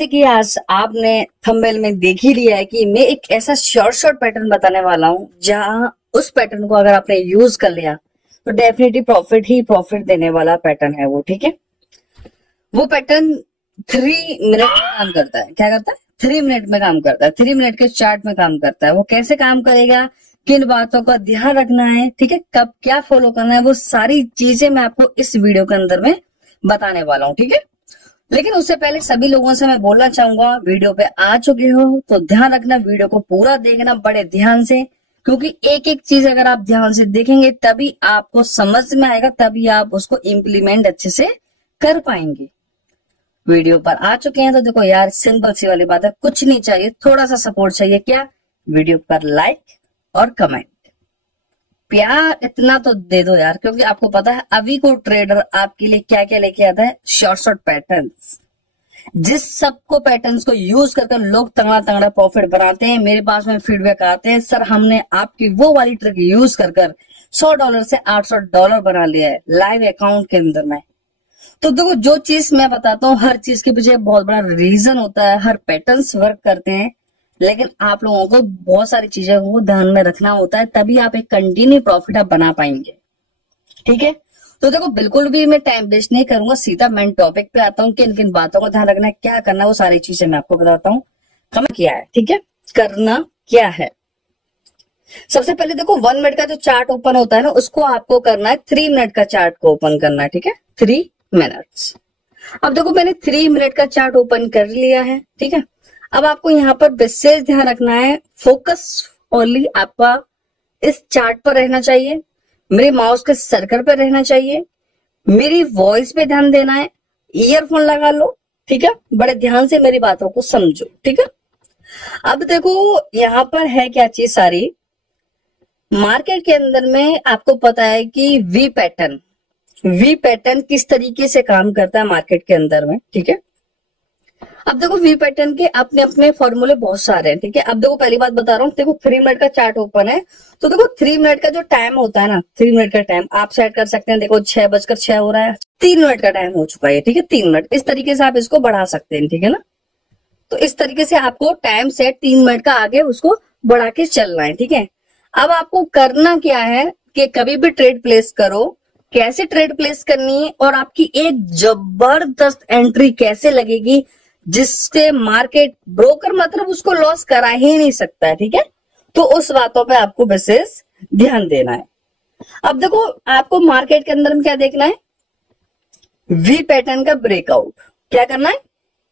जैसे कि आज आपने थंबनेल में देख ही लिया है कि मैं एक ऐसा शॉर्ट पैटर्न बताने वाला हूं जहां उस पैटर्न को अगर आपने यूज कर लिया तो डेफिनेटली प्रॉफिट ही प्रॉफिट देने वाला पैटर्न है वो। ठीक है, वो पैटर्न 3 मिनट में काम करता है। क्या करता है? 3 मिनट में काम करता है, 3 मिनट के चार्ट में काम करता है। वो कैसे काम करेगा, किन बातों का ध्यान रखना है, ठीक है, कब क्या फॉलो करना है, वो सारी चीजें मैं आपको इस वीडियो के अंदर में बताने वाला हूं। ठीक है, लेकिन उससे पहले सभी लोगों से मैं बोलना चाहूंगा, वीडियो पे आ चुके हो तो ध्यान रखना, वीडियो को पूरा देखना बड़े ध्यान से, क्योंकि एक एक चीज अगर आप ध्यान से देखेंगे तभी आपको समझ में आएगा, तभी आप उसको इम्प्लीमेंट अच्छे से कर पाएंगे। वीडियो पर आ चुके हैं तो देखो यार, सिंपल सी वाली बात है, कुछ नहीं चाहिए, थोड़ा सा सपोर्ट चाहिए। क्या? वीडियो पर लाइक और कमेंट, प्यार इतना तो दे दो यार, क्योंकि आपको पता है अभी को ट्रेडर आपके लिए क्या क्या लेके आता है, शॉर्ट पैटर्न्स। जिस सबको पैटर्न्स को यूज कर लोग तगड़ा तगड़ा प्रॉफिट बनाते हैं, मेरे पास में फीडबैक आते हैं, सर हमने आपकी वो वाली ट्रिक यूज कर $100 से $800 बना लिया है लाइव अकाउंट के अंदर में। तो देखो, जो चीज मैं बताता हूँ हर चीज के पीछे बहुत बड़ा रीजन होता है, हर पैटर्न्स वर्क करते हैं, लेकिन आप लोगों को बहुत सारी चीजों को ध्यान में रखना होता है, तभी आप एक कंटिन्यू प्रॉफिट आप बना पाएंगे। ठीक है, तो देखो बिल्कुल भी मैं टाइम वेस्ट नहीं करूंगा, सीधा मेन टॉपिक पे आता हूँ। किन किन बातों का ध्यान रखना है, क्या करना है, वो सारी चीजें मैं आपको बताता हूँ। कमेंट किया है, ठीक है, करना क्या है। सबसे पहले देखो 1 मिनट का जो चार्ट ओपन होता है ना, उसको आपको करना है 3 मिनट का चार्ट को ओपन करना है। ठीक है, 3 मिनट्स। अब देखो मैंने 3 मिनट का चार्ट ओपन कर लिया है। ठीक है, अब आपको यहाँ पर विशेष ध्यान रखना है, फोकस ओनली आपका इस चार्ट पर रहना चाहिए, मेरे माउस के सर्कल पर रहना चाहिए, मेरी वॉइस पे ध्यान देना है, ईयरफोन लगा लो। ठीक है, बड़े ध्यान से मेरी बातों को समझो। ठीक है, अब देखो यहाँ पर है क्या चीज सारी, मार्केट के अंदर में आपको पता है कि वी पैटर्न किस तरीके से काम करता है मार्केट के अंदर में। ठीक है, अब देखो वी पैटर्न के अपने अपने फॉर्मूले बहुत सारे हैं। ठीक है, अब देखो पहली बात बता रहा हूँ, देखो 3 मिनट का चार्ट ओपन है, तो देखो 3 मिनट का जो टाइम होता है ना, 3 मिनट का टाइम आप सेट कर सकते हैं। देखो 6:06 हो रहा है, 3 मिनट का टाइम हो चुका है। ठीक है, 3 मिनट, इस तरीके से आप इसको बढ़ा सकते हैं। ठीक है ना, तो इस तरीके से आपको टाइम सेट 3 मिनट का आगे उसको बढ़ा के चलना है। ठीक है, अब आपको करना क्या है कि कभी भी ट्रेड प्लेस करो, कैसे ट्रेड प्लेस करनी है और आपकी एक जबरदस्त एंट्री कैसे लगेगी जिससे मार्केट ब्रोकर मतलब उसको लॉस करा ही नहीं सकता है। ठीक है, तो उस बातों पे आपको विशेष ध्यान देना है। अब देखो आपको मार्केट के अंदर में क्या देखना है, वी पैटर्न का ब्रेकआउट। क्या करना है?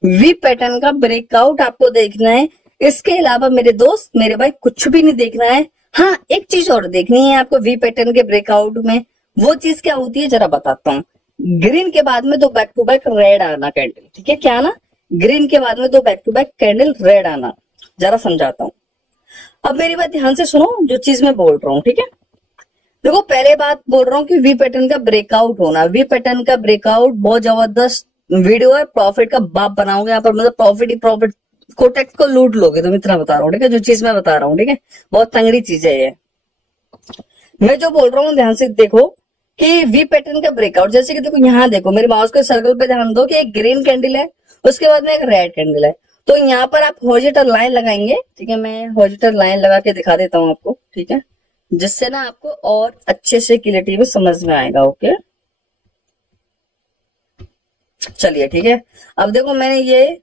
वी पैटर्न का ब्रेकआउट आपको देखना है। इसके अलावा मेरे दोस्त मेरे भाई कुछ भी नहीं देखना है। हाँ, एक चीज और देखनी है आपको वी पैटर्न के ब्रेकआउट में, वो चीज क्या होती है जरा बताता हूँ। ग्रीन के बाद में तो बैक टू बैक रेड आना कैंडल। ठीक है, क्या आना? ग्रीन के बाद में तो back to back candle red आना। जरा समझाता हूँ, अब मेरी बात ध्यान से सुनो जो चीज मैं बोल रहा हूँ। ठीक है, देखो पहले बात बोल रहा हूँ कि वी पैटर्न का ब्रेकआउट होना। वी पैटर्न का ब्रेकआउट बहुत जबरदस्त वीडियो है, प्रॉफिट का बाप बनाओगे यहाँ पर, मतलब प्रॉफिट ही प्रॉफिट, कोटेक्स को लूट लोगे तुम, इतना बता रहा हूँ। ठीक है, जो चीज मैं बता रहा हूँ, ठीक है, बहुत तंगड़ी चीज है ये। मैं जो बोल रहा हूँ ध्यान से देखो कि वी पैटर्न का ब्रेकआउट, जैसे कि देखो यहाँ देखो मेरे माउस के सर्कल पे ध्यान दो कि एक ग्रीन कैंडल है, उसके बाद में एक रेड कैंडल है, तो यहाँ पर आप हॉरिजॉन्टल लाइन लगाएंगे। ठीक है, मैं हॉरिजॉन्टल लाइन लगा के दिखा देता हूँ आपको। ठीक है, जिससे ना आपको और अच्छे से क्लियरिटी में समझ में आएगा। ओके, चलिए ठीक है, अब देखो मैंने ये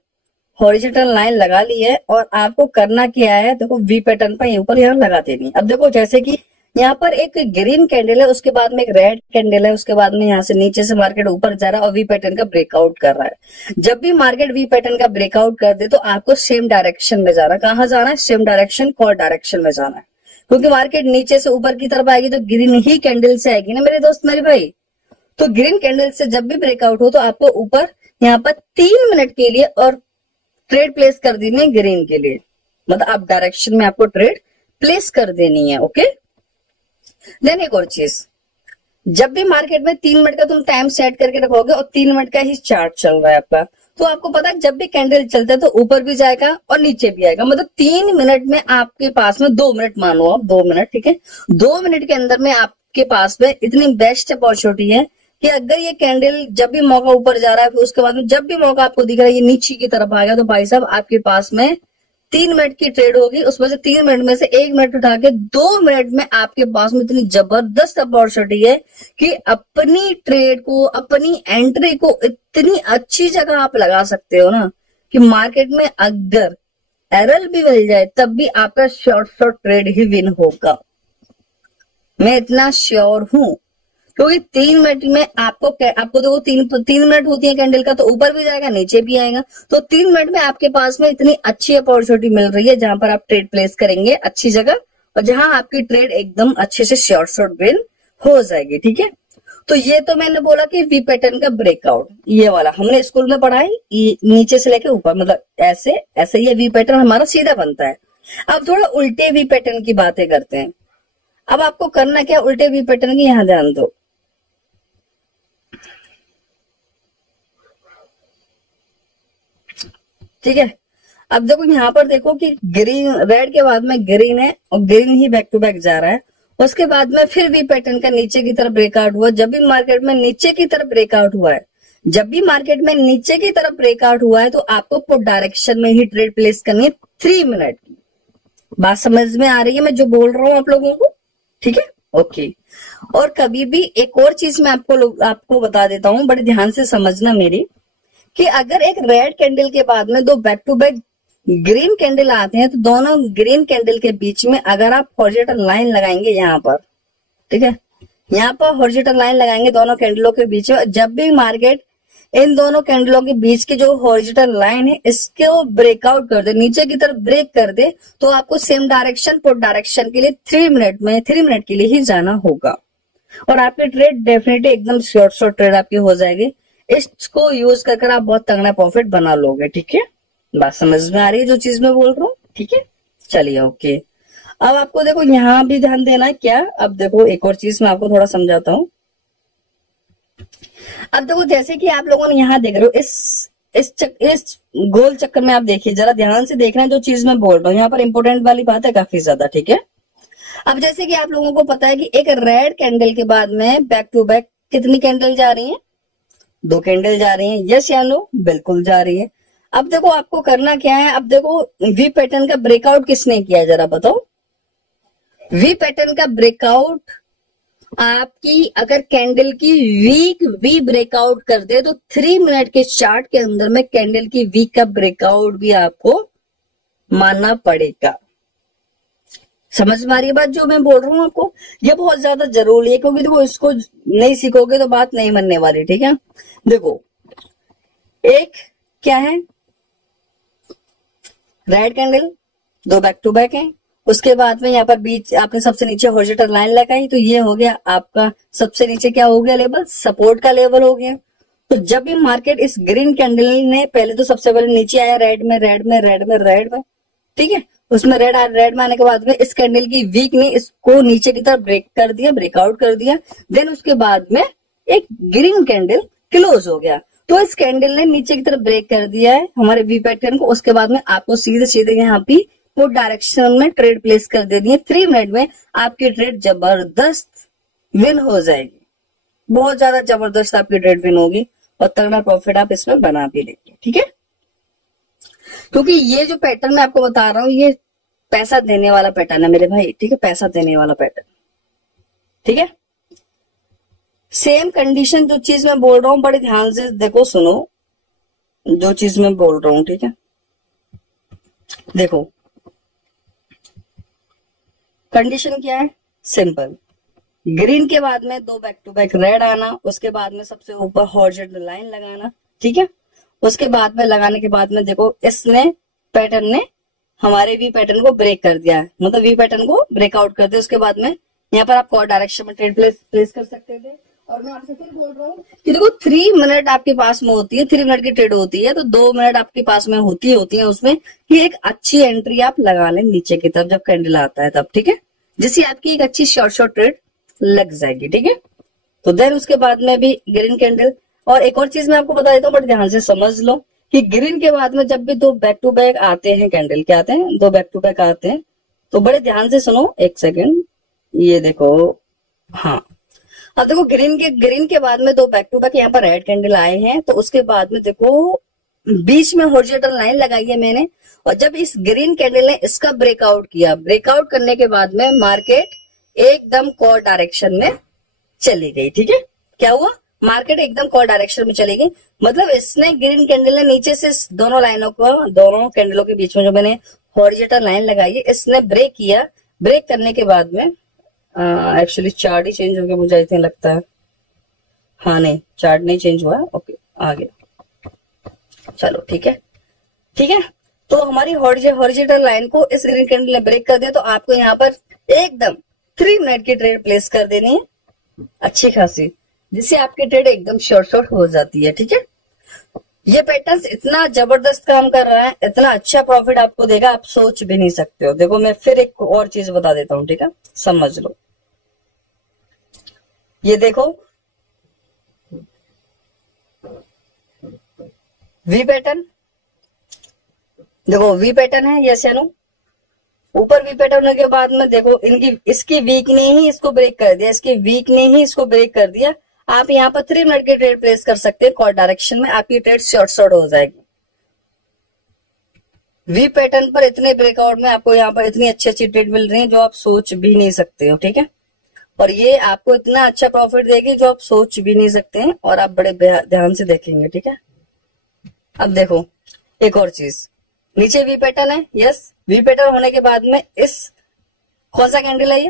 हॉरिजॉन्टल लाइन लगा ली है और आपको करना क्या है, देखो वी पैटर्न पर ऊपर यहाँ लगा देनी। अब देखो जैसे कि यहाँ पर एक ग्रीन कैंडल है, उसके बाद में एक रेड कैंडल है, उसके बाद में यहाँ से नीचे से मार्केट ऊपर जा रहा है और वी पैटर्न का ब्रेकआउट कर रहा है। जब भी मार्केट वी पैटर्न का ब्रेकआउट कर दे तो आपको सेम डायरेक्शन में जाना है। कहाँ जाना है? सेम डायरेक्शन, कॉल डायरेक्शन में जाना है, क्योंकि मार्केट नीचे से ऊपर की तरफ आएगी तो ग्रीन ही कैंडल से आएगी ना मेरे दोस्त मेरे भाई। तो ग्रीन कैंडल से जब भी ब्रेकआउट हो तो आपको ऊपर यहाँ पर 3 मिनट के लिए और ट्रेड प्लेस कर देनी है ग्रीन के लिए, मतलब आप डायरेक्शन में आपको ट्रेड प्लेस कर देनी है। ओके, देन एक और चीज, जब भी मार्केट में 3 मिनट का तुम टाइम सेट करके रखोगे और 3 मिनट का ही चार्ट चल रहा है आपका, तो आपको पता है जब भी कैंडल चलता है तो ऊपर भी जाएगा और नीचे भी आएगा, मतलब 3 मिनट में आपके पास में 2 मिनट, मानो आप 2 मिनट। ठीक है, 2 मिनट के अंदर में आपके पास में इतनी बेस्ट अपॉर्चुनिटी है कि अगर ये कैंडल जब भी मौका ऊपर जा रहा है, फिर उसके बाद में जब भी मौका आपको दिख रहा है ये नीचे की तरफ आ गया, तो भाई साहब आपके पास में 3 मिनट की ट्रेड होगी, उसमें से 3 मिनट में से 1 मिनट उठा के 2 मिनट में आपके पास में इतनी जबरदस्त अपॉर्चुनिटी है कि अपनी ट्रेड को, अपनी एंट्री को इतनी अच्छी जगह आप लगा सकते हो ना कि मार्केट में अगर एरर भी मिल जाए तब भी आपका शॉर्ट ट्रेड ही विन होगा। मैं इतना श्योर हूं, क्योंकि 3 मिनट में आपको देखो 3 मिनट होती है कैंडल का, तो ऊपर भी जाएगा नीचे भी आएगा। तो 3 मिनट में आपके पास में इतनी अच्छी अपॉर्चुनिटी मिल रही है जहां पर आप ट्रेड प्लेस करेंगे अच्छी जगह, और जहां आपकी ट्रेड एकदम अच्छे से शॉर्ट विन हो जाएगी। ठीक है, तो ये तो मैंने बोला कि वी पैटर्न का ब्रेकआउट, ये वाला हमने स्कूल में पढ़ा है, नीचे से लेके ऊपर, मतलब ऐसे ऐसे ये वी पैटर्न हमारा सीधा बनता है। अब थोड़ा उल्टे वी पैटर्न की बातें करते हैं। अब आपको करना क्या, उल्टे वी पैटर्न की यहां ध्यान दो। ठीक है, अब देखो यहां पर देखो कि ग्रीन, रेड के बाद में ग्रीन है और ग्रीन ही बैक टू बैक जा रहा है। उसके बाद में फिर वी पैटर्न का नीचे की तरफ ब्रेकआउट हुआ। जब भी मार्केट में नीचे की तरफ ब्रेकआउट हुआ है, जब भी मार्केट में नीचे की तरफ ब्रेकआउट हुआ है, तो आपको पुट डायरेक्शन में ही ट्रेड प्लेस करनी है 3 मिनट की। बात समझ में आ रही है मैं जो बोल रहा हूं आप लोगों को? ठीक है, ओके। और कभी भी एक और चीज मैं आपको बता देता हूं, बड़े ध्यान से समझना मेरी, कि अगर एक रेड कैंडल के बाद में 2 back to back green candle आते हैं, तो दोनों ग्रीन कैंडल के बीच में अगर आप हॉरिजॉन्टल लाइन लगाएंगे यहाँ पर, ठीक है, यहाँ पर हॉरिजॉन्टल लाइन लगाएंगे दोनों कैंडलों के बीच में, जब भी मार्केट इन दोनों कैंडलों के बीच की जो हॉरिजॉन्टल लाइन है इसको ब्रेकआउट कर दे, नीचे की तरफ ब्रेक कर दे, तो आपको सेम डायरेक्शन, पुट डायरेक्शन के लिए 3 मिनट के लिए ही जाना होगा, और आपकी ट्रेड डेफिनेटली एकदम शॉर्ट ट्रेड आपकी हो जाएगी। इसको यूज कर आप बहुत तगड़ा प्रॉफिट बना लोगे। ठीक है, बात समझ में आ रही है जो चीज मैं बोल रहा हूँ? ठीक है, चलिए ओके। अब आपको देखो यहां भी ध्यान देना है क्या। अब देखो एक और चीज मैं आपको थोड़ा समझाता हूँ। अब देखो जैसे कि आप लोगों ने यहाँ देख रहे हो, इस गोल चक्कर में आप देखिए, जरा ध्यान से देखना जो चीज मैं बोल रहा हूँ, यहाँ पर इंपोर्टेंट वाली बात है काफी ज्यादा। ठीक है, अब जैसे कि आप लोगों को पता है कि एक रेड कैंडल के बाद में बैक टू बैक कितनी कैंडल जा रही है? 2 कैंडल जा रही है। यस या नो? बिल्कुल जा रही है। अब देखो आपको करना क्या है। अब देखो वी पैटर्न का ब्रेकआउट किसने किया है जरा बताओ। वी पैटर्न का ब्रेकआउट आपकी अगर कैंडल की वीक वी ब्रेकआउट कर दे, तो 3 मिनट के चार्ट के अंदर में कैंडल की वीक का ब्रेकआउट भी आपको मानना पड़ेगा। समझ में आ रही है बात जो मैं बोल रहा हूं आपको? ये बहुत ज्यादा जरूरी है, क्योंकि देखो इसको नहीं सीखोगे तो बात नहीं बनने वाली। ठीक है, देखो एक क्या है, red candle, 2 back to back है, उसके बाद में यहाँ पर बीच आपने सबसे नीचे हॉरिजॉन्टल लाइन लगाई, तो ये हो गया आपका सबसे नीचे क्या हो गया लेवल, सपोर्ट का लेवल हो गया। तो जब भी मार्केट इस ग्रीन कैंडल ने पहले तो सबसे पहले नीचे आया रेड में, ठीक है, उसमें रेड में आने के बाद में इस कैंडल की वीक ने इसको नीचे की तरफ ब्रेक कर दिया, ब्रेकआउट कर दिया। देन उसके बाद में एक ग्रीन कैंडल क्लोज हो गया, तो इस कैंडल ने नीचे की तरफ ब्रेक कर दिया है हमारे वी पैटर्न को। उसके बाद में आपको सीधे सीधे यहाँ पे पुट डायरेक्शन में ट्रेड प्लेस कर देनी है। 3 मिनट में आपकी ट्रेड जबरदस्त विन हो जाएगी, बहुत ज्यादा जबरदस्त आपकी ट्रेड विन होगी और तगड़ा प्रॉफिट आप इसमें बना भी लेंगे। ठीक है, क्योंकि ये जो पैटर्न मैं आपको बता रहा हूं ये पैसा देने वाला पैटर्न है मेरे भाई। ठीक है, पैसा देने वाला पैटर्न। ठीक है, सेम कंडीशन जो चीज मैं बोल रहा हूं बड़े ध्यान से देखो, सुनो जो चीज मैं बोल रहा हूं। ठीक है, देखो कंडीशन क्या है, सिंपल, ग्रीन के बाद में 2 बैक टू बैक रेड आना, उसके बाद में सबसे ऊपर हॉरिजॉन्टल लाइन लगाना। ठीक है, उसके बाद में लगाने के बाद में देखो इसने पैटर्न ने हमारे वी पैटर्न को ब्रेक कर दिया है, मतलब वी पैटर्न को ब्रेकआउट कर दिया। उसके बाद में यहाँ पर आप कॉर्ड डायरेक्शन में ट्रेड प्लेस कर सकते थे। और मैं आपसे फिर बोल रहा हूँ कि देखो 3 मिनट आपके पास में होती है, 3 मिनट की ट्रेड होती है, तो 2 मिनट आपके पास में होती है उसमें कि एक अच्छी एंट्री आप लगा लें नीचे की तरफ जब कैंडल आता है तब। ठीक है, जिससे आपकी एक अच्छी शॉर्ट ट्रेड लग जाएगी। ठीक है, तो देन उसके बाद में भी ग्रीन कैंडल। और एक और चीज मैं आपको बता देता हूँ, बड़े ध्यान से समझ लो कि ग्रीन के बाद में जब भी 2 बैक टू बैक आते हैं, कैंडल क्या आते हैं, 2 बैक टू बैक आते हैं, तो बड़े ध्यान से सुनो, एक सेकेंड, ये देखो, हाँ अब देखो ग्रीन के बाद में दो बैक टू बैक यहाँ पर रेड कैंडल आए हैं, तो उसके बाद में देखो बीच में हॉरिजॉन्टल लाइन लगाई है मैंने, और जब इस ग्रीन कैंडल ने इसका ब्रेकआउट किया, ब्रेकआउट करने के बाद में मार्केट एकदम कॉल डायरेक्शन में चली गई। ठीक है, क्या हुआ, मार्केट एकदम कॉल डायरेक्शन में चली गई। मतलब इसने ग्रीन कैंडल ने नीचे से दोनों लाइनों को, दोनों कैंडलों के बीच में जो मैंने हॉरिजॉन्टल लाइन लगाई है, इसने ब्रेक किया। ब्रेक करने के बाद में एक्चुअली चार्ट ही चेंज हो गया मुझे ऐसे लगता है। हाँ नहीं, चार्ट नहीं चेंज हुआ है, ओके आ गया, चलो ठीक है। ठीक है, तो हमारी हॉरिजॉन्टल लाइन को इस ग्रीन कैंडल ने ब्रेक कर दिया, तो आपको यहाँ पर एकदम 3 मिनट की ट्रेड प्लेस कर देनी है अच्छी खासी, जिससे आपकी ट्रेड एकदम शॉर्ट हो जाती है। ठीक है, ये पैटर्न इतना जबरदस्त काम कर रहा है, इतना अच्छा प्रॉफिट आपको देगा, आप सोच भी नहीं सकते हो। देखो मैं फिर एक और चीज बता देता हूँ, ठीक है, समझ लो। ये देखो वी पैटर्न, देखो वी पैटर्न है, यस या नो। ऊपर वी पैटर्न होने के बाद में देखो इसकी वीक ने ही इसको ब्रेक कर दिया, इसकी वीक ने ही इसको ब्रेक कर दिया। आप यहाँ पर 3 मिनट की ट्रेड प्लेस कर सकते हैं कॉल डायरेक्शन में, आपकी ट्रेड शॉर्ट हो जाएगी। वी पैटर्न पर इतने ब्रेकआउट में आपको यहाँ पर इतनी अच्छी ट्रेड मिल रही है जो आप सोच भी नहीं सकते हो। ठीक है, और ये आपको इतना अच्छा प्रॉफिट देगी जो आप सोच भी नहीं सकते हैं, और आप बड़े ध्यान से देखेंगे। ठीक है, अब देखो एक और चीज, नीचे वी पैटर्न है, यस। वी पैटर्न होने के बाद में इस कौन सा कैंडल है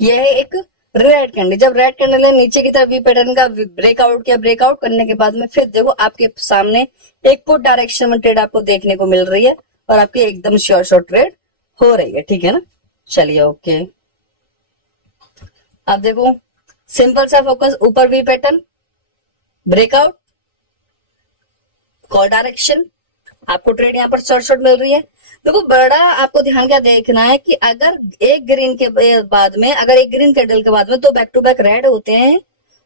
ये है एक रेड कैंडल। जब रेड कैंडल ने नीचे की तरफ वी पैटर्न का ब्रेकआउट किया, ब्रेकआउट करने के बाद में फिर देखो आपके सामने एक पुट डायरेक्शन में ट्रेड आपको देखने को मिल रही है, और आपकी एकदम शॉर्ट ट्रेड हो रही है। ठीक है ना, चलिए ओके। अब देखो सिंपल सा फोकस, ऊपर V pattern, breakout, call direction, आपको ट्रेड यहाँ पर शॉर्ट मिल रही है। देखो बड़ा आपको ध्यान क्या देखना है कि अगर एक ग्रीन के बाद में, अगर एक ग्रीन कैंडल के बाद में तो बैक टू बैक रेड होते हैं,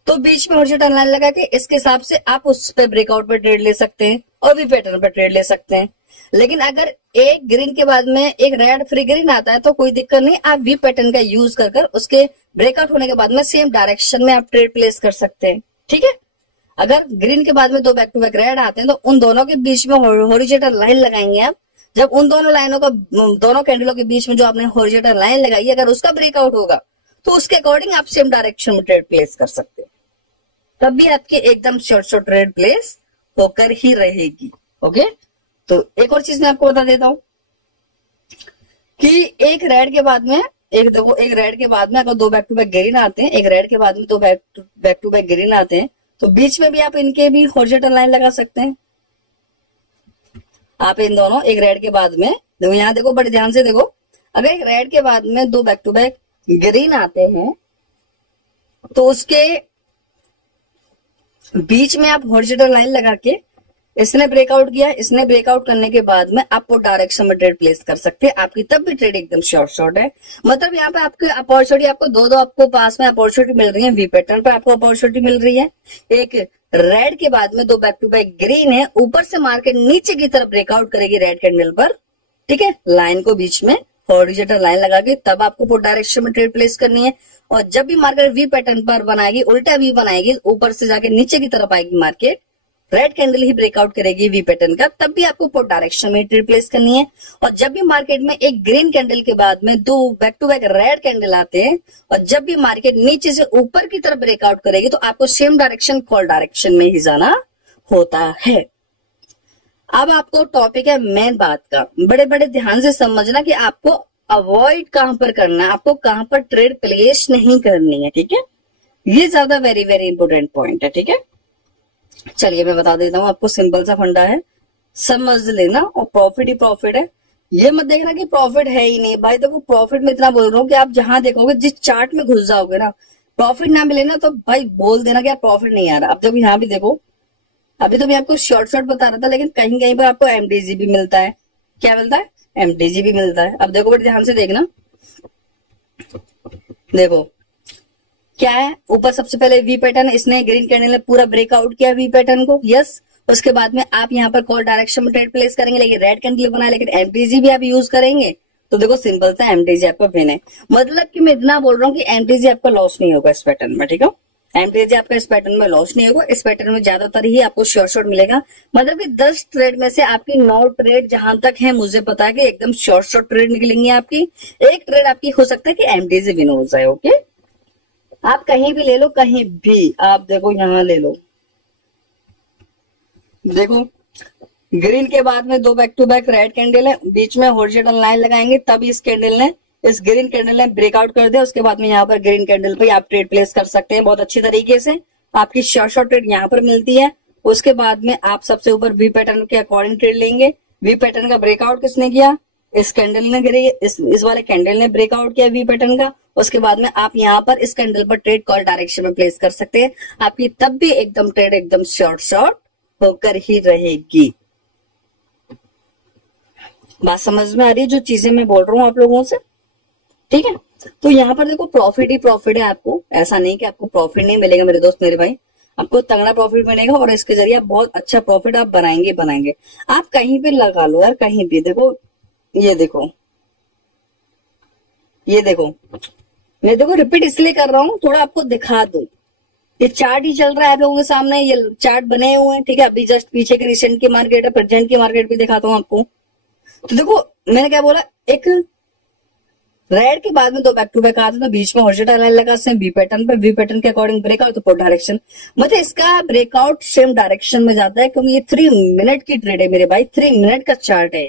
तो बीच में हॉरिजॉन्टल लाइन लगा के इसके हिसाब से आप उस पे ब्रेकआउट पे ट्रेड ले सकते हैं और वी पैटर्न पे ट्रेड ले सकते हैं। लेकिन अगर एक ग्रीन के बाद में एक रेड फिर ग्रीन आता है तो कोई दिक्कत नहीं, आप वी पैटर्न का यूज कर उसके ब्रेकआउट होने के बाद में सेम डायरेक्शन में आप ट्रेड प्लेस कर सकते हैं। ठीक है, अगर ग्रीन के बाद में दो बैक टू बैक रेड आते हैं तो उन दोनों के बीच में हॉरिजॉन्टल लाइन लगाएंगे आप। जब उन दोनों लाइनों का, दोनों कैंडलों के बीच में जो आपने हॉरिजॉन्टल लाइन लगाई है, अगर उसका ब्रेकआउट होगा तो उसके अकॉर्डिंग आप सेम डायरेक्शन में ट्रेड प्लेस कर सकते हैं, तब भी आपकी एकदम शॉर्ट ट्रेड प्लेस होकर ही रहेगी। ओके, तो एक और चीज मैं आपको बता देता हूं कि एक रेड के बाद में, एक देखो एक रेड के बाद में अगर दो बैक टू बैक ग्रीन आते हैं, एक रेड के बाद में दो बैक टू बैक ग्रीन आते हैं, तो बीच में भी आप इनके भी हॉरिजॉन्टल लाइन लगा सकते हैं। आप इन दोनों, एक रेड के बाद में देखो, यहाँ देखो बड़े ध्यान से देखो, अगर एक रेड के बाद में दो बैक टू बैक ग्रीन आते हैं तो उसके बीच में आप हॉरिजॉन्टल लाइन लगा के, इसने ब्रेकआउट किया, इसने ब्रेकआउट करने के बाद में आप डायरेक्शन में ट्रेड प्लेस कर सकते हैं, आपकी तब भी ट्रेड एकदम शॉर्ट है। मतलब यहाँ पे आपकी अपॉर्चुनिटी, आपको दो आपको पास में अपॉर्चुनिटी मिल रही है। वी पैटर्न पर आपको अपॉर्चुनिटी मिल रही है, एक रेड के बाद में दो बैक टू बैक ग्रीन है, ऊपर से मार्केट नीचे की तरफ ब्रेकआउट करेगी रेड कैंडल पर। ठीक है, लाइन को बीच में हॉरिजॉन्टल लाइन लगा के तब आपको पुट डायरेक्शन में ट्रेड प्लेस करनी है। और जब भी मार्केट वी पैटर्न पर बनाएगी, उल्टा वी बनाएगी, ऊपर से जाके नीचे की तरफ आएगी मार्केट, रेड कैंडल ही ब्रेकआउट करेगी वी पैटर्न का, तब भी आपको पुट डायरेक्शन में ट्रेड प्लेस करनी है। और जब भी मार्केट में एक ग्रीन कैंडल के बाद में दो back to back red candle आते हैं, और जब भी मार्केट नीचे से ऊपर की तरफ ब्रेकआउट करेगी, तो आपको सेम डायरेक्शन कॉल डायरेक्शन में ही जाना होता है। अब आपको टॉपिक है मेन बात का, बड़े बड़े ध्यान से समझना कि आपको अवॉइड कहां पर करना है, आपको कहां पर ट्रेड प्लेस नहीं करनी है। ठीक है, ये ज्यादा वेरी वेरी इंपोर्टेंट पॉइंट है। ठीक है, चलिए मैं बता देता हूं आपको, सिंपल सा फंडा है, समझ लेना। और प्रॉफिट ही प्रॉफिट है, ये मत देखना कि प्रॉफिट है ही नहीं। भाई देखो प्रॉफिट में इतना बोल रहा हूँ कि आप जहां देखोगे, जिस चार्ट में घुस जाओगे ना, प्रॉफिट ना मिले ना, तो भाई बोल देना कि यार प्रॉफिट नहीं आ रहा। अब देखो यहाँ भी देखो, अभी तो मैं आपको शॉर्ट बता रहा था, लेकिन कहीं कहीं पर आपको एमडीजी भी मिलता है। क्या मिलता है? एमडीजी भी मिलता है। अब देखो बड़े ध्यान से देखना, देखो क्या है, ऊपर सबसे पहले वी पैटर्न, इसने ग्रीन कैंडल ने पूरा ब्रेकआउट किया वी पैटर्न को, यस। उसके बाद में आप यहाँ पर कॉल डायरेक्शन में ट्रेड प्लेस करेंगे, लेकिन रेड कैंडल बनाए, लेकिन एमडीजी भी आप यूज करेंगे, तो देखो सिंपल सा एमटीजी आपका विन है। मतलब कि मैं इतना बोल रहा हूँ कि एमटीजी आपका लॉस नहीं होगा इस पैटर्न में, ठीक है। एमटीजी आपका इस पैटर्न में लॉस नहीं होगा। इस पैटर्न में ज्यादातर ही आपको श्योर शॉट मिलेगा। मतलब कि 10 ट्रेड में से आपकी 9 ट्रेड जहां तक है मुझे पता है कि एकदम शॉर्ट ट्रेड निकलेंगी आपकी। एक ट्रेड आपकी हो सकता है कि एमटीजी विन हो जाए। ओके, आप कहीं भी ले लो, कहीं भी आप देखो, यहां ले लो, देखो ग्रीन के बाद में 2 back to back red candle है, बीच में हॉरिजॉन्टल लाइन लगाएंगे, तब इस कैंडल ने, इस ग्रीन कैंडल ने ब्रेकआउट कर दिया। उसके बाद में यहाँ पर ग्रीन कैंडल पे आप ट्रेड प्लेस कर सकते हैं बहुत अच्छी तरीके से। आपकी शॉर्ट ट्रेड यहाँ पर मिलती है। उसके बाद में आप सबसे ऊपर वी पैटर्न के अकॉर्डिंग ट्रेड लेंगे। वी पैटर्न का ब्रेकआउट किसने किया? इस कैंडल ने गिरी, इस वाले कैंडल ने ब्रेकआउट किया वी पैटर्न का। उसके बाद में आप यहाँ पर इस कैंडल पर ट्रेड कॉल डायरेक्शन में प्लेस कर सकते हैं। आपकी तब भी एकदम ट्रेड एकदम शॉर्ट होकर ही रहेगी। बात समझ में आ रही है जो चीजें मैं बोल रहा हूँ आप लोगों से, ठीक है। तो यहाँ पर देखो प्रॉफिट ही प्रॉफिट है आपको, ऐसा नहीं कि आपको प्रॉफिट नहीं मिलेगा मेरे दोस्त मेरे भाई, आपको तगड़ा प्रॉफिट मिलेगा और इसके जरिए आप बहुत अच्छा प्रॉफिट आप बनाएंगे। आप कहीं भी लगा लो यार, कहीं भी। देखो ये देखो, ये देखो, मैं देखो रिपीट इसलिए कर रहा हूँ, थोड़ा आपको दिखा दूं। ये चार्ट ही चल रहा है आप लोगों के सामने, ये चार्ट बने हुए हैं, ठीक है। अभी जस्ट पीछे के रिसेंट की मार्केट है, प्रेजेंट की मार्केट भी दिखाता हूँ आपको। तो देखो मैंने क्या बोला, एक रेड के बाद में 2 बैक टू बैक आते, तो बीच में हॉरिजॉन्टल लाइन लगाते हैं वी पैटर्न पे, वी पैटर्न के अकॉर्डिंग ब्रेकआउट तो डायरेक्शन, मतलब इसका ब्रेकआउट सेम डायरेक्शन में जाता है, क्योंकि ये 3 मिनट की ट्रेड है मेरे भाई, 3 मिनट का चार्ट है।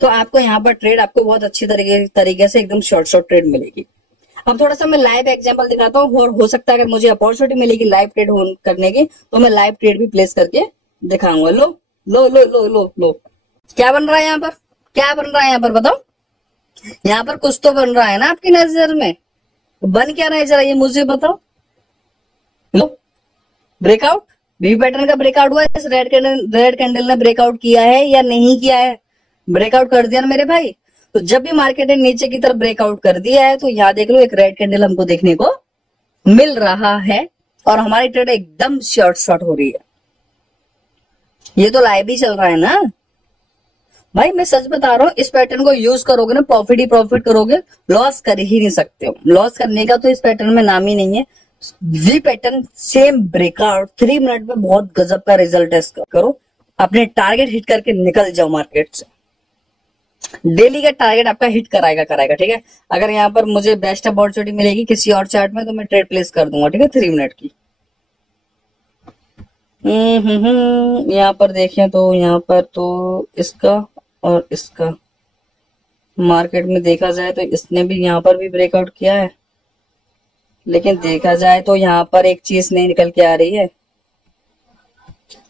तो आपको यहाँ पर ट्रेड आपको बहुत अच्छी तरीके से एकदम शॉर्ट ट्रेड मिलेगी। अब थोड़ा सा मैं लाइव एग्जांपल दिखाता हूँ, और हो सकता है अगर मुझे अपॉर्चुनिटी मिलेगी लाइव ट्रेड करने की, तो मैं लाइव ट्रेड भी प्लेस करके दिखाऊंगा। लो लो लो लो लो लो, क्या बन रहा है यहाँ पर? क्या बन रहा है यहाँ पर बताओ? यहाँ पर कुछ तो बन रहा है ना आपकी नजर में, बन क्या रहा है जरा ये मुझे बताओ। लो ब्रेकआउट, वी पैटर्न का ब्रेकआउट हुआ है, इस रेड कैंडल ने ब्रेकआउट किया है या नहीं किया है? ब्रेकआउट कर दिया ना मेरे भाई। तो जब भी मार्केट ने नीचे की तरफ ब्रेकआउट कर दिया है, तो यहाँ देख लो एक रेड कैंडल हमको देखने को मिल रहा है, और हमारी ट्रेड एकदम शॉर्ट हो रही है। ये तो लाइव ही चल रहा है ना भाई, मैं सच बता रहा हूँ। इस पैटर्न को यूज करोगे ना, प्रॉफिट ही प्रॉफिट करोगे, लॉस कर ही नहीं सकते हो। लॉस करने का तो इस पैटर्न में नाम ही नहीं है। V pattern same breakout 3 minute में बहुत गजब का रिजल्ट है। करो, अपने टारगेट हिट करके निकल जाओ मार्केट से। डेली का टारगेट आपका हिट कराएगा, ठीक है। अगर यहाँ पर मुझे बेस्ट अपॉर्चुनिटी मिलेगी किसी और चार्ट में, तो मैं ट्रेड प्लेस कर दूंगा, ठीक है, 3 मिनट की। यहाँ पर देखें तो यहाँ पर तो इसका और इसका मार्केट में देखा जाए तो इसने भी यहाँ पर भी ब्रेकआउट किया है, लेकिन देखा जाए तो यहाँ पर एक चीज नहीं निकल के आ रही है।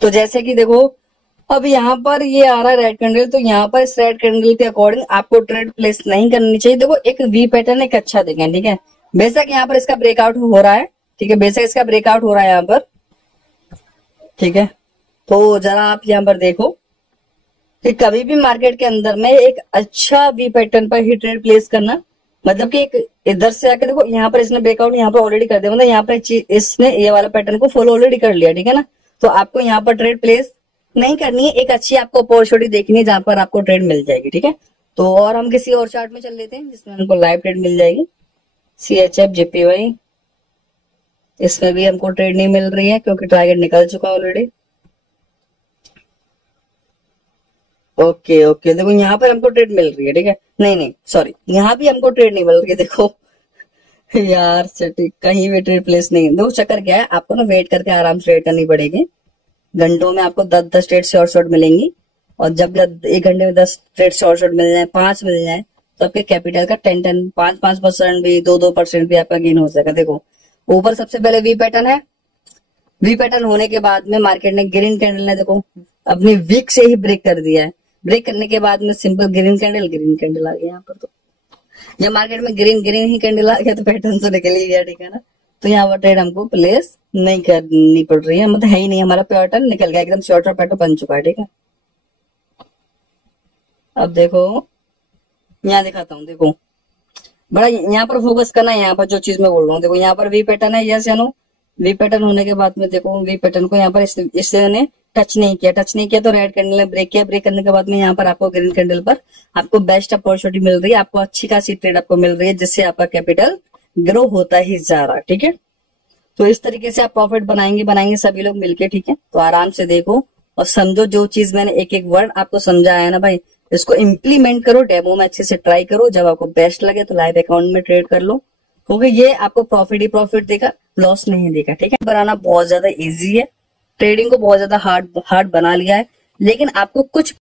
तो जैसे कि देखो अब यहाँ पर ये आ रहा है रेड कैंडल, तो यहाँ पर इस रेड कैंडल के अकॉर्डिंग आपको ट्रेड प्लेस नहीं करनी चाहिए। देखो एक वी पैटर्न एक अच्छा देखें, ठीक है। बेशक यहाँ पर इसका ब्रेकआउट हो रहा है, ठीक है, बेशक इसका ब्रेकआउट हो रहा है यहाँ पर, ठीक है। तो जरा आप यहाँ पर देखो कि कभी भी मार्केट के अंदर में एक अच्छा वी पैटर्न पर ही ट्रेड प्लेस करना, मतलब कि एक इधर से आके देखो यहाँ पर इसने ब्रेकआउट यहाँ पर ऑलरेडी कर दिया, मतलब यहाँ पर इसने ये वाला पैटर्न को फॉलो ऑलरेडी कर लिया, ठीक है ना। तो आपको यहाँ पर ट्रेड प्लेस नहीं करनी है, एक अच्छी आपको अपॉर्चुनिटी देखनी है जहां पर आपको ट्रेड मिल जाएगी, ठीक है। तो और हम किसी और चार्ट में चल लेते हैं जिसमें हमको लाइव ट्रेड मिल जाएगी। CHF JPY, इसमें भी हमको ट्रेड नहीं मिल रही है क्योंकि टारगेट निकल चुका है ऑलरेडी। ओके देखो यहाँ पर हमको ट्रेड मिल रही है, ठीक है। नहीं सॉरी, यहाँ भी हमको ट्रेड नहीं मिल रही है, देखो यार सटी, कहीं भी ट्रेड प्लेस नहीं है। देखो चक्कर क्या है, आपको ना वेट करके आराम से ट्रेड करनी पड़ेगी। घंटों में आपको 10 ट्रेड शॉर्ट मिलेंगी, और जब 1 घंटे में 10 ट्रेड शॉर्ट मिल जाए, 5 मिल जाए, तो आपके कैपिटल का 5% भी 2% भी आपका गेन हो जाएगा। देखो ऊपर सबसे पहले वी पैटर्न है, वी पैटर्न होने के बाद में मार्केट ने ग्रीन कैंडल ने देखो अपनी वीक से ही ब्रेक कर दिया है। ब्रेक करने के बाद में सिंपल ग्रीन कैंडल आ गया यहाँ पर। तो जब मार्केट में ग्रीन ही कैंडल आ गया तो पैटर्न तो निकल ही गया, ठीक है ना। तो यहाँ पर ट्रेड हमको प्लेस नहीं करनी पड़ रही है, मतलब है ही नहीं, हमारा पैटर्न निकल गया, एकदम शॉर्ट पैटर्न बन चुका है, ठीक है। अब देखो यहाँ दिखाता हूँ, देखो बड़ा यहाँ पर फोकस करना है, यहाँ पर जो चीज मैं बोल रहा हूँ। देखो यहाँ पर वी पैटर्न है, यस या नो। वी पैटर्न होने के बाद में देखो वी पैटर्न को यहाँ पर इसने टच नहीं किया तो रेड कैंडल ने ब्रेक किया, ब्रेक करने के बाद में यहाँ पर आपको ग्रीन कैंडल पर आपको बेस्ट अपॉर्चुनिटी मिल रही है, आपको अच्छी खासी ट्रेड आपको मिल रही है, जिससे आपका कैपिटल ग्रो होता ही जा रहा है। ठीक है, तो इस तरीके से आप प्रॉफिट बनाएंगे सभी लोग मिलके। ठीक है, तो आराम से देखो और समझो, जो चीज मैंने एक एक वर्ड आपको समझाया है ना भाई, इसको इम्प्लीमेंट करो, डेमो में अच्छे से ट्राई करो, जब आपको बेस्ट लगे तो लाइव अकाउंट में ट्रेड कर लो, क्योंकि ये आपको प्रॉफिट ही प्रॉफिट देगा, लॉस नहीं देगा। ठीक है, बनाना बहुत ज्यादा इजी है, ट्रेडिंग को बहुत ज्यादा हार्ड बना लिया है, लेकिन आपको कुछ